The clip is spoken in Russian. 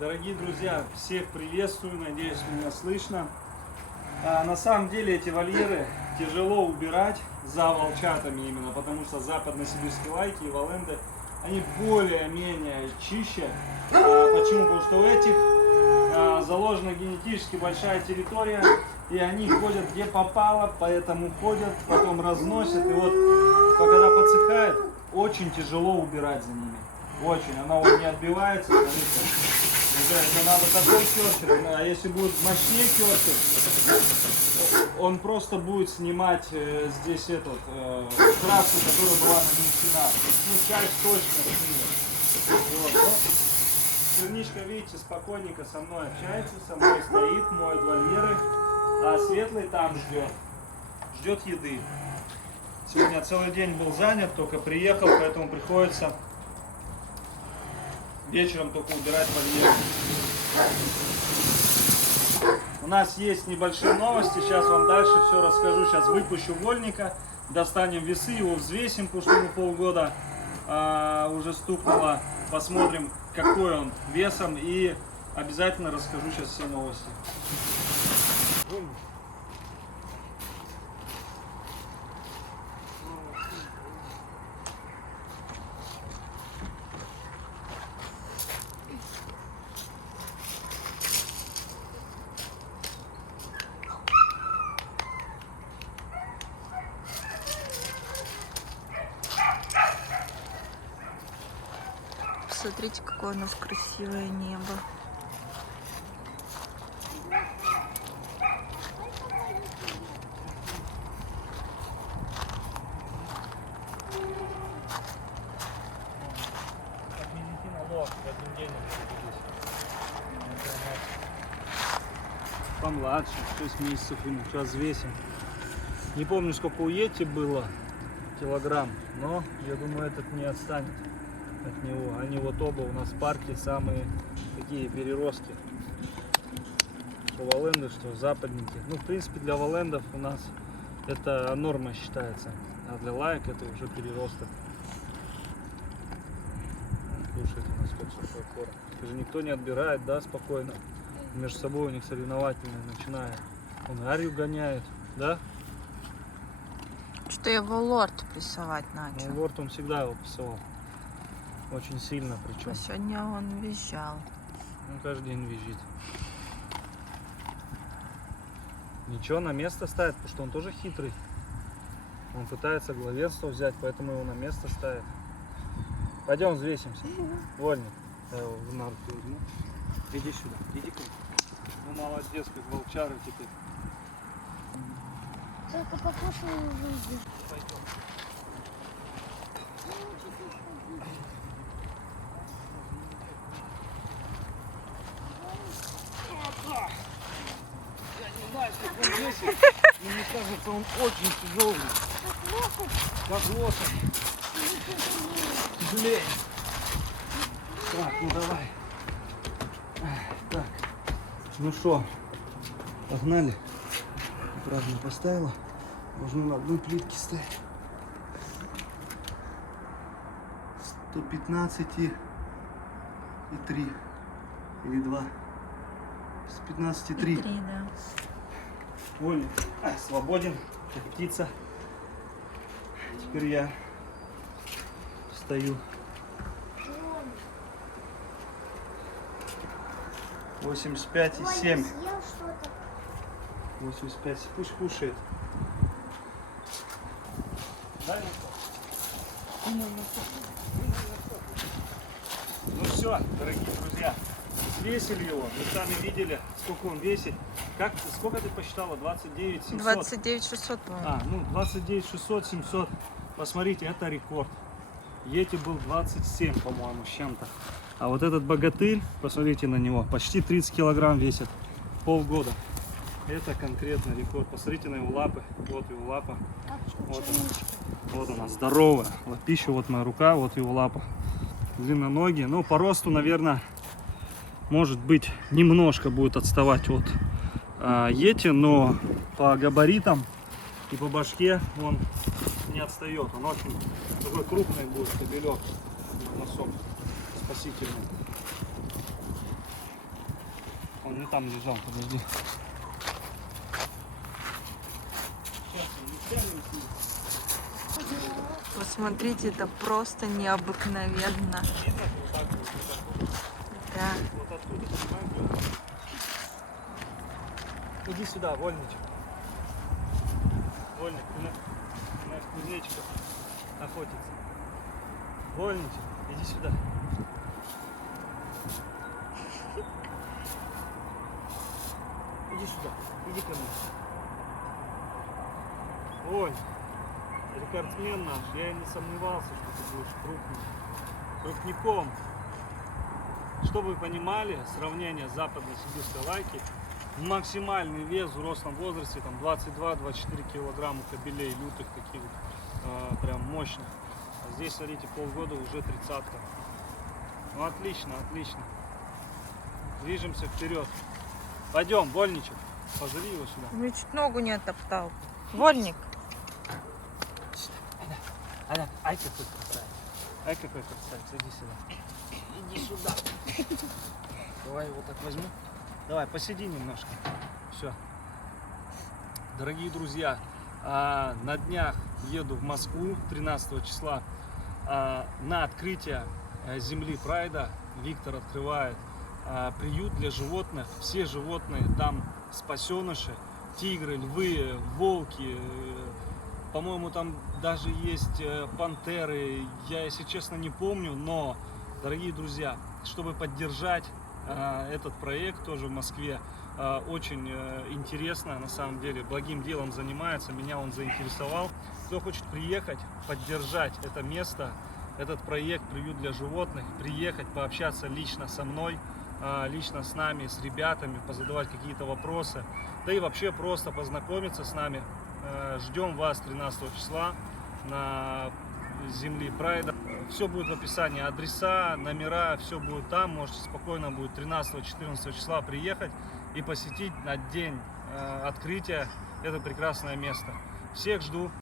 Дорогие друзья, всех приветствую, надеюсь, меня слышно. На самом деле эти вольеры тяжело убирать за волчатами именно, потому что западно-сибирские лайки и валенды, они более-менее чище. Почему? Потому что у этих заложена генетически большая территория, и они ходят где попало, поэтому ходят, потом разносят, и вот когда подсыхает, очень тяжело убирать за ними. Очень, она вот не отбивается, смотрите. Это надо такой керчер, а если будет мощнее керчер, он просто будет снимать здесь краску, которая была нанесена. Ну, часть точно снимет. Вот, но черничка, видите, спокойненько со мной общается, со мной стоит, моет вольеры, а светлый там ждет еды. Сегодня целый день был занят, только приехал, поэтому приходится вечером только убирать вольер. У нас есть небольшие новости, сейчас вам дальше все расскажу. Сейчас выпущу вольника, достанем весы, его взвесим, потому что ему полгода уже стукнуло. Посмотрим, какой он весом, и обязательно расскажу сейчас все новости. Смотрите, какое у нас красивое небо. Помладше, 6 месяцев ему, сейчас взвесим. Не помню, сколько у Йети было килограмм, но я думаю, этот не отстанет от него. Они вот оба у нас в парке самые такие переростки. Что валенды, что западники. Ну, в принципе, для валендов у нас это норма считается, а для лаек это уже переросток. Слушайте, насколько такой корм. Это же никто не отбирает, да, спокойно. Между собой у них соревновательные начинают. Он арию гоняет, да? Что его лорд прессовать начал. Ну, лорд он всегда его прессовал. Очень сильно причем. А сегодня он визжал. Он каждый день визжит. Ничего, на место ставит, потому что он тоже хитрый. Он пытается главенство взять, поэтому его на место ставит. Пойдем взвесимся. Вольник. Я его в нарку возьму. Иди сюда, иди ко мне. Ну, молодец, как волчары теперь. Только покушай и выйдешь. Пойдем. Я не знаю, сколько он весит, но мне кажется, он очень тяжелый. Как лошадь. Блин. Так, ну давай. Так. Ну что, погнали. Правильно поставила. Можно на одной плитке ставить. 115 и 3. Или 2. 115 и 3. 3, да. Вольник. Свободен, как птица. Теперь я встаю. 85 и 7. 85. Пусть кушает. Да, ну все, дорогие друзья. Взвесили его. Вы сами видели, сколько он весит. Сколько ты посчитала? 29 700? 29 600, по-моему. 29 600, 700. Посмотрите, это рекорд. Йети был 27, по-моему, с чем-то. А вот этот богатырь, посмотрите на него, почти 30 килограмм весит. Полгода. Это конкретно рекорд. Посмотрите на его лапы. Вот его лапа. Вот она, здоровая. Лапища, вот моя рука, вот его лапа. Длинноногие. Ну, по росту, наверное, может быть, немножко будет отставать от Йети, но по габаритам и по башке он не отстает. Он очень такой крупный будет, кобелек, носок спасительный. не там лежал, подожди. Сейчас, я не тянем. Посмотрите, это просто необыкновенно. Видно, вот так вот. Да. Вот оттуда, понимаешь? Иди сюда, вольничек. Вольник, на кузнечика охотится. Вольничек, иди сюда. Иди сюда, иди ко мне. Воль, рекордсмен наш, я и не сомневался, что ты будешь крупником. Чтобы вы понимали, сравнение западно-сибирской лайки, максимальный вес в взрослом возрасте там 22-24 килограмма кобелей, лютых таких вот, прям мощных. А здесь, смотрите, полгода уже 30-ка. Ну отлично, отлично. Движемся вперед. Пойдем, вольничек. Позови его сюда. Ну чуть ногу не оттоптал. Вольник. Ай, какой красавец. Ай, какой красавец. Иди сюда. Иди сюда. Давай его так возьму. Давай, посиди немножко. Все. Дорогие друзья, на днях еду в Москву 13 числа на открытие земли Прайда. Виктор открывает приют для животных. Все животные там спасеныши. Тигры, львы, волки. По-моему, там даже есть пантеры. Я, если честно, не помню. Но, дорогие друзья, чтобы поддержать этот проект тоже в Москве, очень интересно, на самом деле, благим делом занимается, меня он заинтересовал. Кто хочет приехать, поддержать это место, этот проект «Приют для животных», приехать, пообщаться лично со мной, лично с нами, с ребятами, позадавать какие-то вопросы, да и вообще просто познакомиться с нами. Ждем вас 13 числа на земли Прайда. Все будет в описании, адреса, номера, все будет там. Можете спокойно будет 13-14 числа приехать и посетить на день открытия это прекрасное место. Всех жду.